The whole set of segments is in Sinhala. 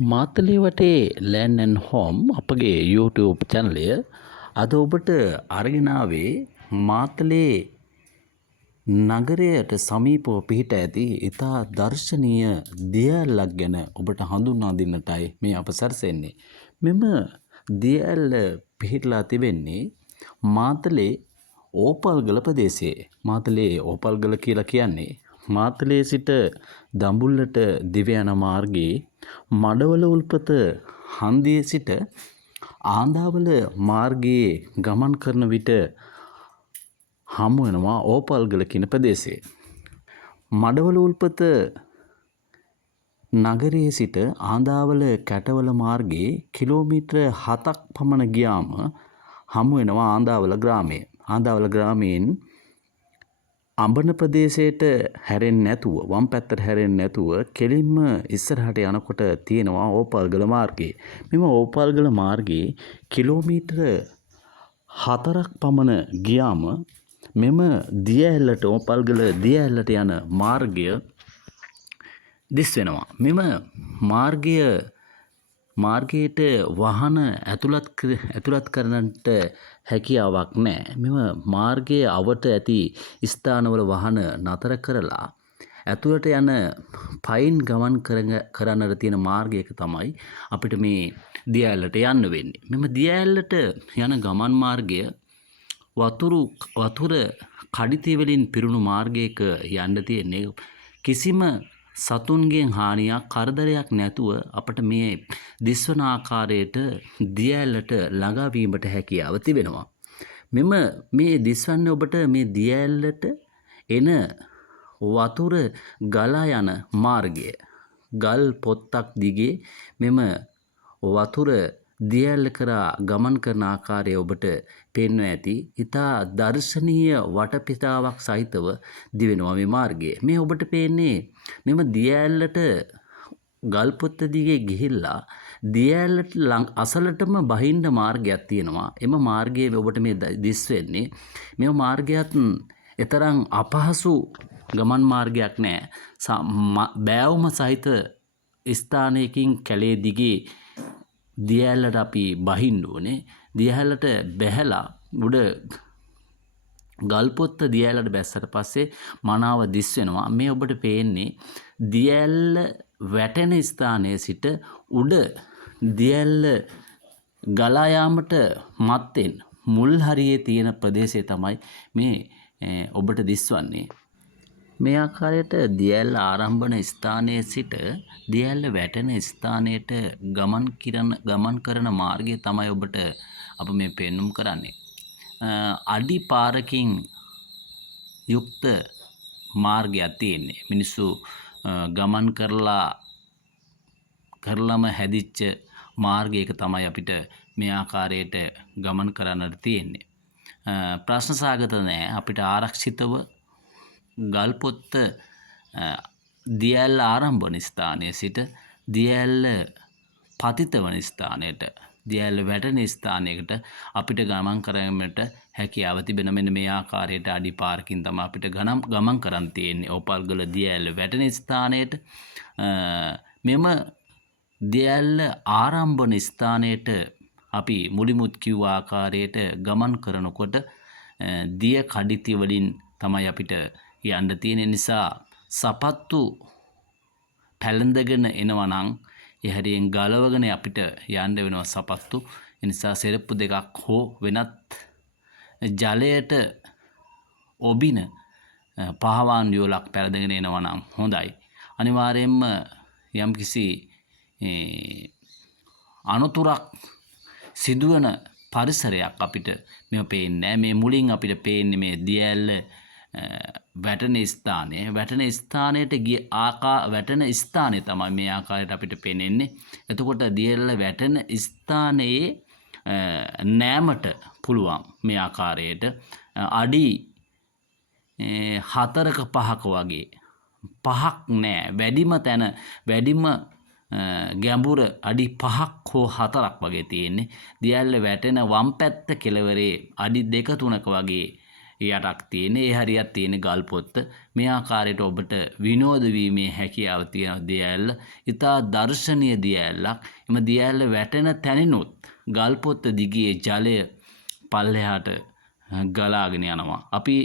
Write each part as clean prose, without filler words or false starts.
මාතලේ වටේ ලෑන්ඩ් ඇන්ඩ් හෝම් අපගේ YouTube චැනලය අද ඔබට අරගෙන ආවේ මාතලේ නගරයට සමීපව පිහිට ඇති ඉතා දර්ශනීය දියඇල්ලක් ගැන ඔබට හඳුන්වා දෙන්නටයි මේ අප සැරසෙන්නේ. මෙම දියඇල්ල පිහිටලා තිබෙන්නේ මාතලේ ඕපල්ගල ප්‍රදේශයේ. මාතලේ ඕපල්ගල කියලා කියන්නේ මාතලේ සිට දඹුල්ලට දිව යන මාර්ගයේ මඩවල උල්පත හන්දියේ සිට ආන්දාවල මාර්ගයේ ගමන් කරන විට හමු වෙනවා ඕපල්ගල කියන ප්‍රදේශයේ. මඩවල උල්පත නගරයේ සිට ආන්දාවල කැටවල මාර්ගයේ කිලෝමීටර 7ක් පමණ ගියාම හමු වෙනවා ආන්දාවල ග්‍රාමය. ආන්දාවල ග්‍රාමයෙන් අඹන ප්‍රදේශයට හැරෙන්නේ නැතුව වම් පැත්තට හැරෙන්නේ නැතුව කෙලින්ම ඉස්සරහට යනකොට තියෙනවා ඕපල්ගල මාර්ගය. මෙම ඕපල්ගල මාර්ගයේ කිලෝමීටර 4ක් පමණ ගියාම මෙම දියඇල්ලට ඕපල්ගල දියඇල්ලට යන මාර්ගය දිස් වෙනවා. මෙම මාර්ගයට වාහන ඇතුළත් කරන්නට හැකියාවක් නැහැ. මෙම මාර්ගයේ අවට ඇති ස්ථානවල වාහන නතර කරලා ඇතුළට යන පයින් ගමන් කරන්නට තියෙන මාර්ගයක තමයි අපිට මේ දියඇල්ලට යන්න වෙන්නේ. මෙම දියඇල්ලට යන ගමන් මාර්ගය වතුර කඩිතේ වලින් පිරුණු මාර්ගයක යන්න තියෙන්නේ. කිසිම සතුන්ගෙන් හානියක් කරදරයක් නැතුව අපට මේ දිස්වන ආකාරයට දියඇල්ලට ළඟා වීමට හැකියාව තිබෙනවා. මේ දිස්වන්නේ ඔබට මේ දියඇල්ලට එන වතුර ගලා යන මාර්ගය. ගල් පොත්තක් දිගේ මෙම වතුර දියඇල්ල කරා ගමන් කරන ආකාරය ඔබට පේනවා ඇති. ඉතා දර්ශනීය වටපිටාවක් සහිතව දිවෙනවා මේ මාර්ගය. මේ ඔබට පේන්නේ මෙම දියඇල්ලට ගල් පොත්ත දිගේ ගිහිල්ලා දියඇල්ලට අසලටම බහින්න මාර්ගයක් තියෙනවා. එම මාර්ගයේ ඔබට මේ දිස් වෙන්නේ. මේ මාර්ගයත් එතරම් අපහසු ගමන් මාර්ගයක් නෑ. බෑවුම සහිත ස්ථානයකින් කැලේ දිගේ දියඇල්ලට අපි බහින්න ඕනේ. දියඇල්ලට බැහැලා උඩ ගල්පොත්ත දියඇල්ලට බැස්සට පස්සේ මනාව දිස් වෙනවා. මේ ඔබට පේන්නේ දියඇල්ල වැටෙන ස්ථානයේ සිට උඩ දියඇල්ල ගලා යාමට මත්තෙන් මුල් හරියේ තියෙන ප්‍රදේශය තමයි මේ ඔබට දිස්වන්නේ. මේ ආකාරයට දියඇල්ල ආරම්භන ස්ථානයේ සිට දියඇල්ල වැටෙන ස්ථානයට ගමන් කරන මාර්ගය තමයි ඔබට අප මේ පෙන්නුම් කරන්නේ. අඩි පාරකින් යුක්ත මාර්ගයක් තියෙන්නේ. මිනිස්සු ගමන් කරලම හැදිච්ච මාර්ගයක තමයි අපිට මේ ආකාරයට ගමන් කරන්නට තියෙන්නේ. ප්‍රශ්න සාගත නෑ. අපිට ආරක්ෂිතව ගල්පොත්ත දියඇල්ල ආරම්භන ස්ථානයේ සිට දියඇල්ල පතිත වන ස්ථානයට දියඇල්ල වැටෙන ස්ථානයකට අපිට ගමන් කරන්නට හැකියාව තිබෙන. මෙන්න මේ ආකාරයට අඩි පාරකින් තමයි අපිට ගමන් කරන් තියෙන්නේ ඕපල්ගල දියඇල්ල වැටෙන ස්ථානයට. මෙම දියඇල්ල ආරම්භන ස්ථානයට අපි මුලිමුත් කිව්ව ආකාරයට ගමන් කරනකොට දිය කඩිති වලින් තමයි අපිට යන්න තියෙන නිසා සපත්තු පැලඳගෙන එනවා නම් එහැරියෙන් ගලවගෙන අපිට යන්න වෙනවා සපත්තු. ඒ නිසා සෙරප්පු දෙකක් හෝ වෙනත් ජලයට ඔබින පහවාන් යෝලක් පැලඳගෙන එනවා නම් හොඳයි. අනිවාර්යයෙන්ම යම්කිසි අනතුරක් සිදුවන පරිසරයක් අපිට මෙව පේන්නේ නැහැ. මේ මුලින් අපිට පේන්නේ මේ දියඇල්ල වැටෙන ස්ථානය. වැටෙන ස්ථානයට වැටෙන ස්ථානය තමයි මේ ආකාරයට අපිට පේන්නේ. එතකොට දියඇල්ල වැටෙන ස්ථානයේ නෑමට පුළුවන් මේ ආකාරයට අඩි 4ක 5ක වගේ. 5ක් නෑ. වැඩිම ගැඹුර අඩි 5ක් හෝ 4ක් වගේ තියෙන්නේ. දියඇල්ල වැටෙන වම් පැත්ත කෙළවරේ අඩි 2-3ක වගේ යටක් තියෙන ඒ හරියක් තියෙන ගල් පොත්ත මේ ආකාරයට ඔබට විනෝද වීමේ හැකියාව තියෙන දියඇල්ල ඉතා දර්ශනීය දියඇල්ලක් එම දියඇල්ල වැටෙන තැනිනුත් ගල් පොත්ත දිගේ ජලය පල්ලෙහාට ගලාගෙන යනවා අපි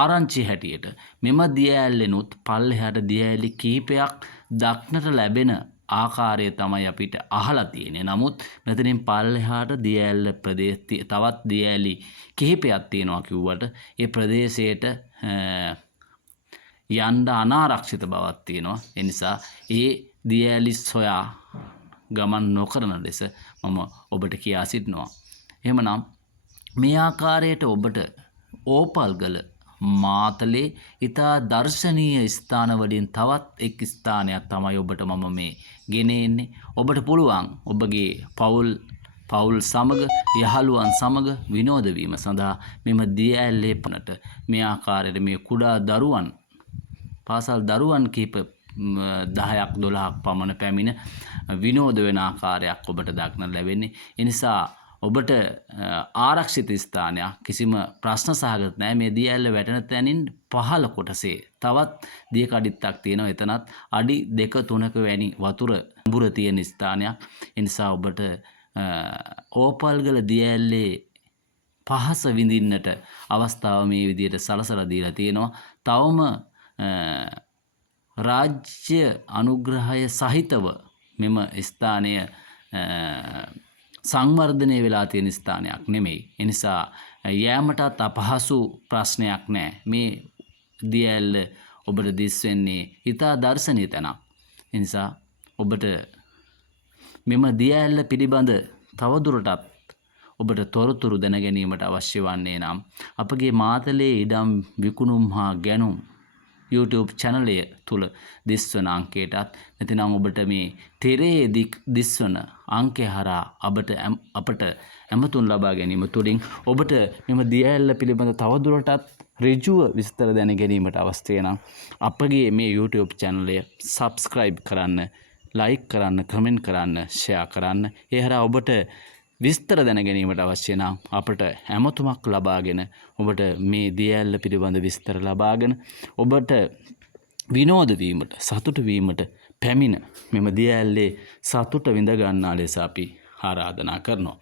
ආරංචි හැටියට මෙම දියඇල්ලෙනුත් පල්ලෙහාට දියඇලි කිහිපයක් දක්නට ලැබෙන ආකාරය තමයි අපිට අහලා තියෙන්නේ. නමුත් මෙතනින් පල්ලෙහාට දියඇල්ල ප්‍රදේශ තවත් දියඇලි කිහිපයක් තියෙනවා කිව්වට ඒ ප්‍රදේශයට යන්න අනාරක්ෂිත බවක් තියෙනවා. ඒ නිසා ඒ දියඇලි සොයා ගමන් නොකරන ලෙස මම ඔබට කියා සිටිනවා. එහෙමනම් මේ ආකාරයට ඔබට ඕපල්ගල මාතලේ ඉතා දර්ශනීය ස්ථාන වලින් තවත් එක් ස්ථානයක් තමයි ඔබට මම මේ ගෙන එන්නේ. ඔබට පුළුවන් ඔබගේ පවුල් සමග යහළුවන් සමග විනෝද වීම සඳහා මෙම දියඇල්ලේ පනට මේ ආකාරයට මේ කුඩා දරුවන් පාසල් දරුවන් කිහිප 10ක් 12ක් පමණ පැමිණ විනෝද වෙන ආකාරයක් ඔබට දක්නට ලැබෙන්නේ. ඒ නිසා ඔබට ආරක්ෂිත ස්ථානයක් කිසිම ප්‍රශ්න සහගත නැහැ. මේ දියඇල්ල වැටෙන තැනින් පහළ කොටසේ තවත් දිය කඩਿੱත්තක් තියෙනවා. එතනත් අඩි 2-3ක වැනි වතුර උඹුර තියෙන ස්ථානයක්. ඒ නිසා ඔබට ඕපල්ගල දියඇල්ලේ පහස විඳින්නට අවස්ථාව මේ විදිහට සලසලා දීලා තියෙනවා. තවම රාජ්‍ය අනුග්‍රහය සහිතව මෙම ස්ථානය සංවර්ධනය වෙලා තියෙන ස්ථානයක් නෙමෙයි. ඒ නිසා යෑමටත් අපහසු ප්‍රශ්නයක් නැහැ. මේ දියඇල්ල ඔබට දිස් වෙන්නේ ඉතා දර්ශනීය තැනක්. ඒ නිසා ඔබට මෙම දියඇල්ල පිළිබඳ තවදුරටත් ඔබට තොරතුරු දැන ගැනීමට අවශ්‍ය වන්නේ නම් අපගේ මාතලේ ඉඩම් විකුණුම් හා ගැනුම් YouTube channelය තුල දිස්වන අංකයටත් නැතිනම් ඔබට මේ තෙරේ දිස්වන අංකය හරහා අපට ඇමතුම් ලබා ගැනීම තුළින් ඔබට මෙම දියඇල්ල පිළිබඳ තවදුරටත් ඍජුව විස්තර දැන ගැනීමට අවශ්‍ය නම් අපගේ මේ YouTube channelය subscribe කරන්න, like කරන්න, comment කරන්න, share කරන්න. ඒ හරහා ඔබට විස්තර දැන ගැනීමට අවශ්‍ය නම් අපට ඇමතුමක් ලබාගෙන ඔබට මේ දියඇල්ල පිළිබඳ විස්තර ලබාගෙන ඔබට විනෝද වීමට සතුට වීමට පැමිණ මෙම දියඇල්ලේ සතුට විඳ ගන්නා ලෙස අපි ආරාධනා කරනවා.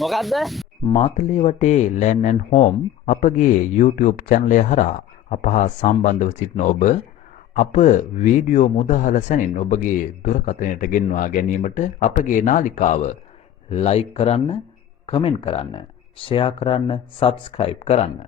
මොකක්ද? මාතලේ වටේ Land and Home අපගේ YouTube channel එක හරහා අප හා සම්බන්ධව සිටින ඔබ අප වීඩියෝ මුදහල සැනින් ඔබගේ දුරකථනයට ගෙන්වා ගැනීමට අපගේ නාලිකාව like කරන්න, comment කරන්න, share කරන්න, subscribe කරන්න.